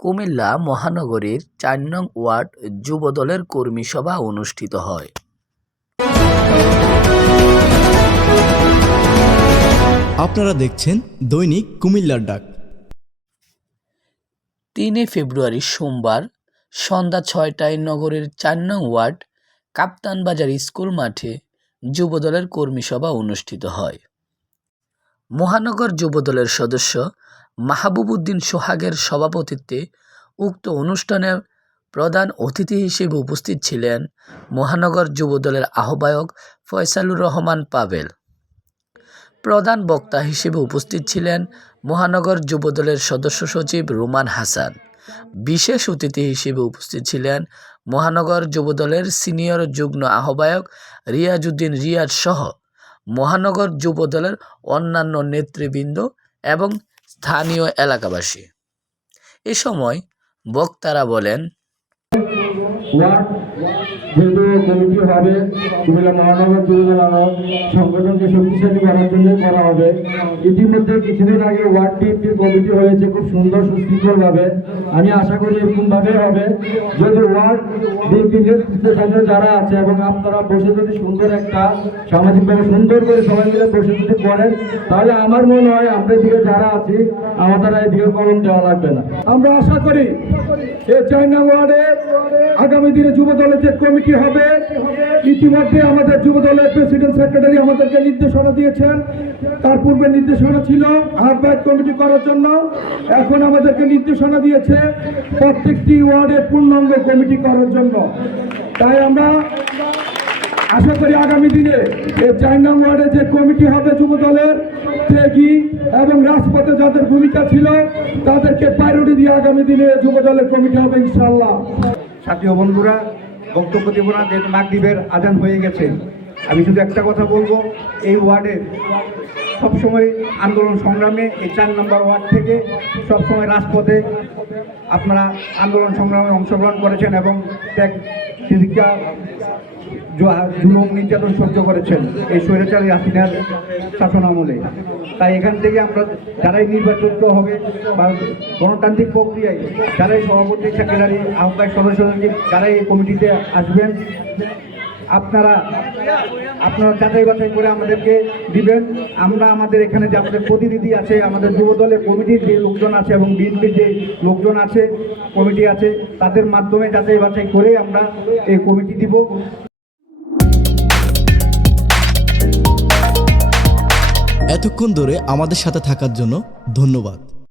কুমিল্লা মহানগরীর চার নং ওয়ার্ড যুবদলের কর্মী সভা অনুষ্ঠিত হয়। আপনারা দেখছেন দৈনিক কুমিল্লার ডাক। তিনই ফেব্রুয়ারি সোমবার সন্ধ্যা ছয়টায় নগরের চার নং ওয়ার্ড কাপ্তানবাজার স্কুল মাঠে যুবদলের কর্মী সভা অনুষ্ঠিত হয়। মহানগর যুবদলের সদস্য মাহবুব উদ্দিন সোহাগের সভাপতিত্বে উক্ত অনুষ্ঠানে প্রধান অতিথি হিসেবে উপস্থিত ছিলেন মহানগর যুবদলের আহ্বায়ক ফয়সালুর রহমান পাবেল। প্রধান বক্তা হিসেবে উপস্থিত ছিলেন মহানগর যুবদলের সদস্য সচিব রুমান হাসান। বিশেষ অতিথি হিসেবে উপস্থিত ছিলেন মহানগর যুবদলের সিনিয়র যুগ্ম আহ্বায়ক রিয়াজউদ্দিন রিয়াজ সহ মহানগর যুবদলের অন্যান্য নেতৃবৃন্দ এবং স্থানীয় এলাকাবাসী। এ সময় বক্তারা বলেন যেহেতু কমিটি হবে কুমিল্লা মহানগর আমার সংগঠনকে শক্তিশালী করার জন্য করা হবে। ইতিমধ্যে কিছুদিন আগে ওয়ার্ড টিমটির কমিটি হয়েছে খুব সুন্দর, সুশৃঙ্খলভাবে। আমি আশা করি এরকমভাবে হবে। যদি ওয়ার্ড সামনে যারা আছে এবং আপনারা বসে যদি সুন্দর একটা সামাজিকভাবে সুন্দর করে সবাই মিলে বসে যদি করেন, তাহলে আমার মনে হয় আমরা এদিকে যারা আছি, আমাদের এদিকে কলম দেওয়া লাগবে না। আমরা আশা করি এই চাইনা ওয়ার্ডে আগামী দিনে যুব দলের যে কমিটি হবে, ইতিমধ্যে আমাদের যুব দলের প্রেসিডেন্ট সেক্রেটারি আমাদেরকে নির্দেশনা দিয়েছেন। তার পূর্বে নির্দেশনা ছিল আহ্বায়ক কমিটি করার জন্য। এখন আমাদেরকে নির্দেশনা দিয়েছে প্রত্যেকটি ওয়ার্ডে পূর্ণাঙ্গ কমিটি করার জন্য। তাই আমরা আশা করি আগামী দিনে এই চার নং ওয়ার্ডে যে কমিটি হবে যুব দলের ত্যাগী এবং রাজপথে যাদের ভূমিকা ছিল, তাদেরকে প্রায়োরিটি দিয়ে আগামী দিনে যুব দলের কমিটি হবে ইনশাল্লাহ সাথী বন্ধুরা, বক্তব্য দেব না, যেহেতু মাগরীবের আজান হয়ে গেছে। আমি শুধু একটা কথা বলব, এই ওয়ার্ডে সবসময় আন্দোলন সংগ্রামে, এই চার নম্বর ওয়ার্ড থেকে সবসময় রাজপথে আপনারা আন্দোলন সংগ্রামে অংশগ্রহণ করেছেন এবং ত্যাগ জু- জুলুম নির্যাতন সহ্য করেছেন। এই স্বৈরাচারী হাসিনার শাসন আমলে। তাই এখান থেকে আমরা যারাই নির্বাচিত হবে বা গণতান্ত্রিক প্রক্রিয়ায় যারাই সভাপতি, সেক্রেটারি, আহ্বায়ক, সদস্য, যারাই এই কমিটিতে আসবেন আপনারা আপনারা যাচাই বাছাই করে আমাদেরকে দিবেন। আমরা আমাদের এখানে যে আমাদের প্রতিনিধি আছে, আমাদের যুব দলের কমিটির যে লোকজন আছে এবং বিএনপির যে লোকজন আছে, কমিটি আছে, তাদের মাধ্যমে যাচাই বাছাই করে আমরা এই কমিটি দিব। এতক্ষণ ধরে আমাদের সাথে থাকার জন্য ধন্যবাদ।